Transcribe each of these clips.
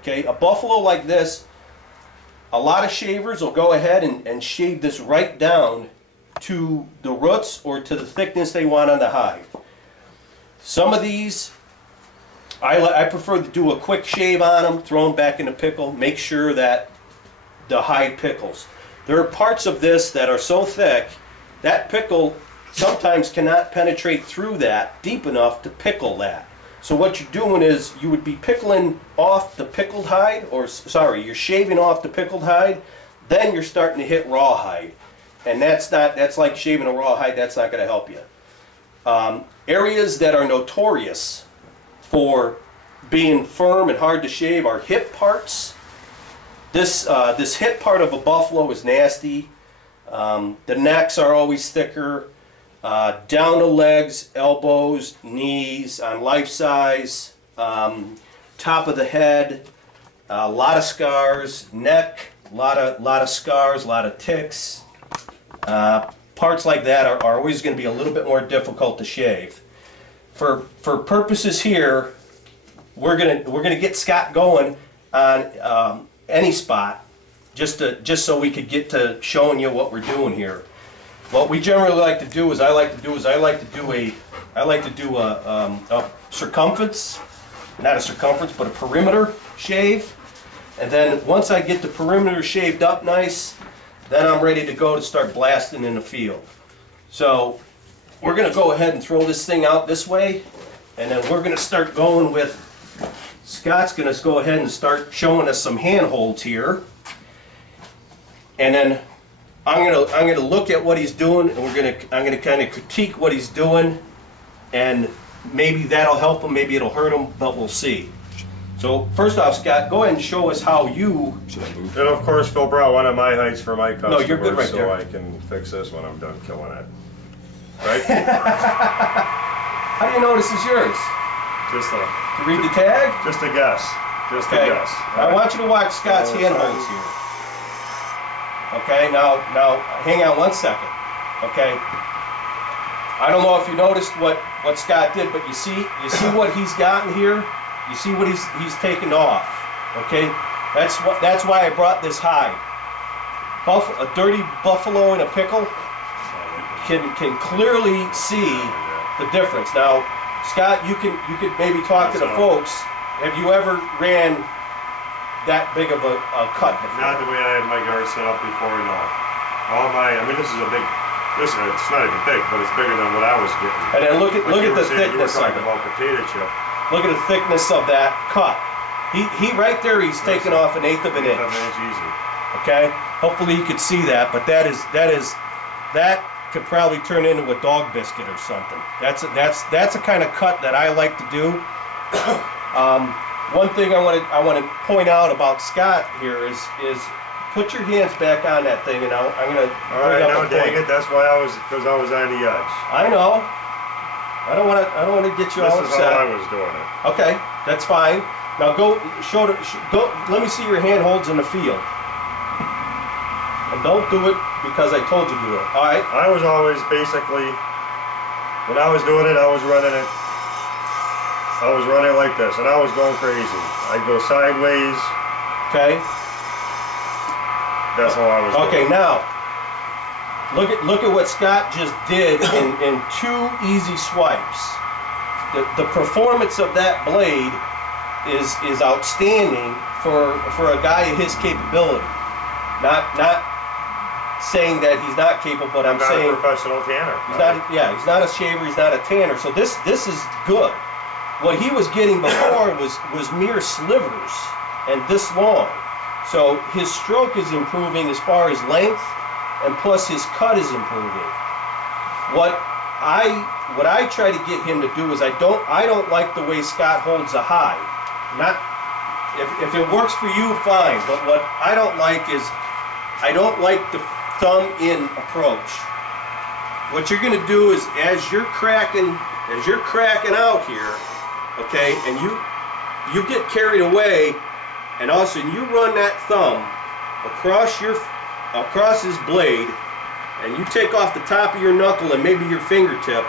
Okay, a buffalo like this, a lot of shavers will go ahead and shave this right down to the roots or to the thickness they want on the hide. Some of these, I prefer to do a quick shave on them, throw them back in the pickle, make sure that the hide pickles. There are parts of this that are so thick that pickle sometimes cannot penetrate through that deep enough to pickle that. So what you're doing is you would be pickling off the pickled hide, or sorry, you're shaving off the pickled hide, then you're starting to hit raw hide. And that's like shaving a raw hide, that's not going to help you. Areas that are notorious for being firm and hard to shave are hip parts. This hip part of a buffalo is nasty. The necks are always thicker. Down the legs, elbows, knees, on life size, top of the head, a lot of scars, neck, a lot of scars, a lot of ticks. Parts like that are always going to be a little bit more difficult to shave. For purposes here, we're gonna get Scott going on any spot, just so we could get to showing you what we're doing here. What we generally like to do is I like to do a circumference, not a circumference, but a perimeter shave. And then once I get the perimeter shaved up nice, then I'm ready to go to start blasting in the field. So we're going to go ahead and throw this thing out this way, and then we're going to start going with, Scott's going to go ahead and start showing us some handholds here. And then I'm gonna look at what he's doing, and I'm gonna kind of critique what he's doing, and maybe that'll help him, maybe it'll hurt him, but we'll see. So first off, Scott, go ahead and show us how you. And of course, Phil brought one of my heights for my customers, no, you're good right so there. I can fix this when I'm done killing it. Right? How do you know this is yours? Just To read the tag? Just a guess. Just Okay. a guess. I want you to watch Scott's handholds here. Okay, now hang on one second. Okay, I don't know if you noticed what Scott did, but you see what he's gotten here. You see what he's taken off. Okay, that's why I brought this hide. A dirty buffalo in a pickle can clearly see the difference. Now, Scott, you could maybe talk to the folks. Have you ever ran that big of a cut before? Not the way I had my guard set up before, no. I mean, this is a big, it's not even big, but it's bigger than what I was getting. And then look at the thickness of it. You were talking about potato chip. Look at the thickness of that cut. He right there, he's taken off 1/8 of an inch. Easy. Okay? Hopefully you could see that, but that could probably turn into a dog biscuit or something. That's a kind of cut that I like to do. One thing I want to point out about Scott here is put your hands back on that thing, and I'm going to. All right, now dang it, that's why because I was on the edge. I know. I don't want to get you all upset. This is how I was doing it. Okay, that's fine. Now go let me see your handholds in the field. And don't do it because I told you to do it. All right. I was always basically, when I was doing it, I was running it. I was running like this, and I was going crazy. I'd go sideways. Okay. That's how I was doing. Okay, now look at what Scott just did in 2 easy swipes. The performance of that blade is outstanding for a guy of his capability. Not saying that he's not capable, but I'm saying not a professional tanner. He's not. Yeah, he's not a shaver. He's not a tanner. So this is good. What he was getting before was mere slivers and this long. So his stroke is improving as far as length, and plus his cut is improving. What I try to get him to do is I don't like the way Scott holds a hide. Not if it works for you, fine. But what I don't like is I don't like the thumb in approach. What you're going to do is as you're cracking out here. Okay, and you get carried away, and all of a sudden you run that thumb across his blade, and you take off the top of your knuckle and maybe your fingertip.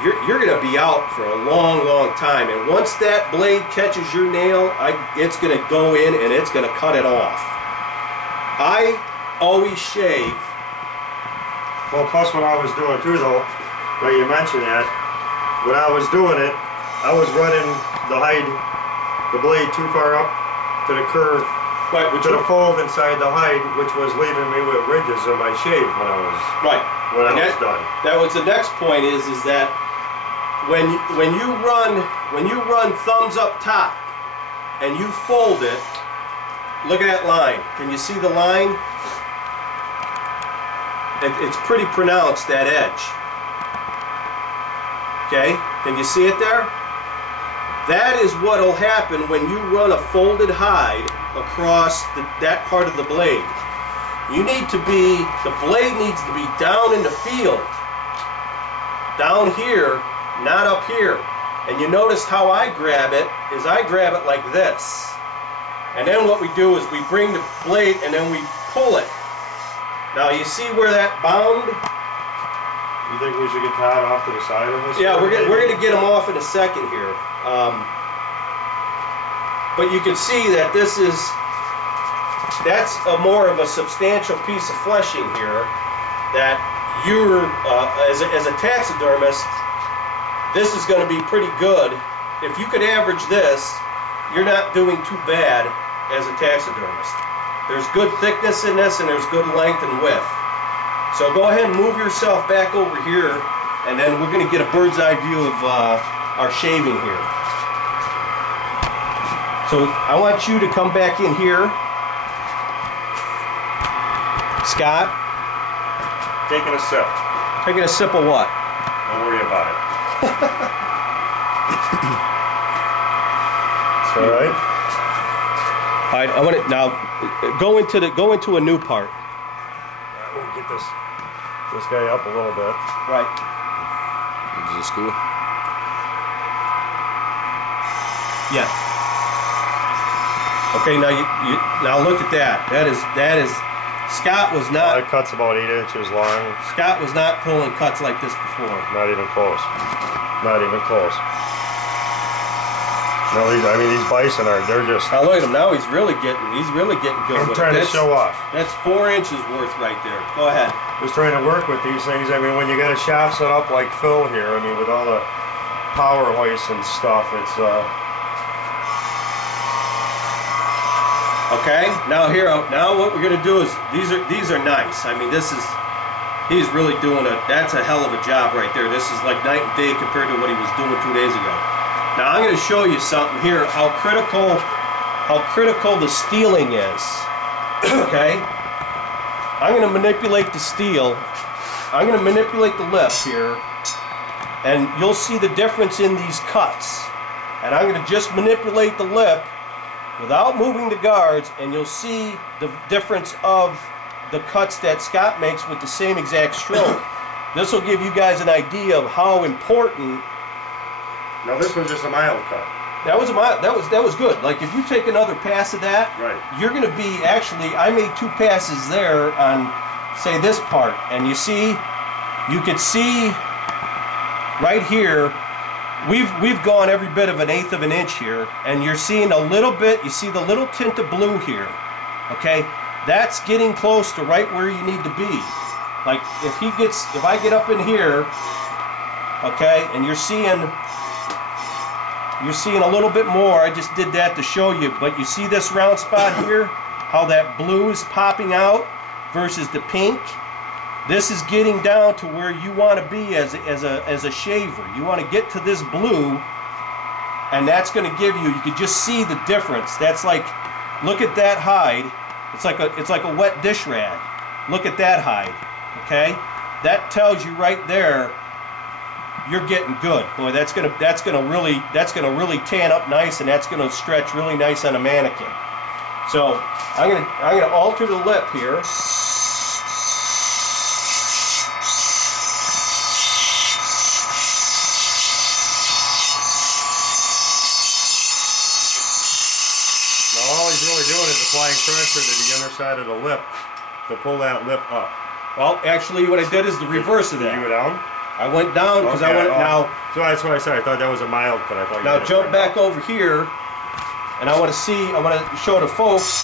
you're going to be out for a long, long time. And once that blade catches your nail, it's going to go in and it's going to cut it off. I always shave. Well, plus what I was doing too, though, right, you mentioned that, when I was doing it, I was running the blade too far up to the curve, right, to the fold inside the hide, which was leaving me with ridges in my shave when I was done. That was the next point is that when you run thumbs up top and you fold it, look at that line. Can you see the line? It's pretty pronounced, that edge. Okay, can you see it there? That is what will happen when you run a folded hide across that part of the blade. You need to be, the blade needs to be down in the field. Down here, not up here. And you notice how I grab it, is I grab it like this. And then what we do is we bring the blade and then we pull it. Now you see where that bound? You think we should get that off to the side of this? Yeah, we're gonna get them off in a second here. But you can see that that's more of a substantial piece of fleshing here. That you're as a taxidermist, this is going to be pretty good. If you could average this, you're not doing too bad as a taxidermist. There's good thickness in this and there's good length and width. So go ahead and move yourself back over here and then we're going to get a bird's eye view of our shaving here. So I want you to come back in here. Scott? Taking a sip. Taking a sip of what? Don't worry about it. All right. All right. I want to now go into a new part. All right, we'll get this guy up a little bit. Right. Is this cool? Yeah. Okay. Now now look at that. That is. Scott was not. It cuts about 8 inches long. Scott was not pulling cuts like this before. Not even close. Not even close. No, these bison they're just. Now look at him. Now he's really getting good. I'm trying to show off. That's 4 inches worth right there. Go ahead. Just trying to work with these things. I mean, when you get a shaft set up like Phil here, I mean, with all the power hoists and stuff, it's Okay, now what we're gonna do is these are nice. I mean, he's really doing that's a hell of a job right there. This is like night and day compared to what he was doing 2 days ago. Now I'm gonna show you something here, how critical the steeling is. Okay, I'm gonna manipulate the steel. I'm gonna manipulate the lip here, and you'll see the difference in these cuts. And I'm gonna just manipulate the lip without moving the guards, and you'll see the difference of the cuts that Scott makes with the same exact stroke. This will give you guys an idea of how important. Now this was just a mild cut. That was good. Like if you take another pass of that, right, you're going to be actually. I made 2 passes there on, say, this part, and you could see right here. We've gone every bit of 1/8 of an inch here, and you're seeing a little bit. You see the little tint of blue here. Okay, that's getting close to right where you need to be. Like if I get up in here, okay, and you're seeing a little bit more. I just did that to show you, but you see this round spot here, how that blue is popping out versus the pink. This is getting down to where you want to be as a shaver. You want to get to this blue, and that's going to give you. You can just see the difference. That's like, look at that hide. It's like a wet dish rag. Look at that hide. Okay, that tells you right there. You're getting good. Boy, that's gonna really tan up nice, and that's gonna stretch really nice on a mannequin. So I'm gonna alter the lip here. Applying pressure to the inner side of the lip to pull that lip up. Well, actually, what I did is the reverse of that. You go down? I went down because I want it now. So that's what I said. I thought that was a mild, but I thought. Now jump back over here, and I want to show the folks.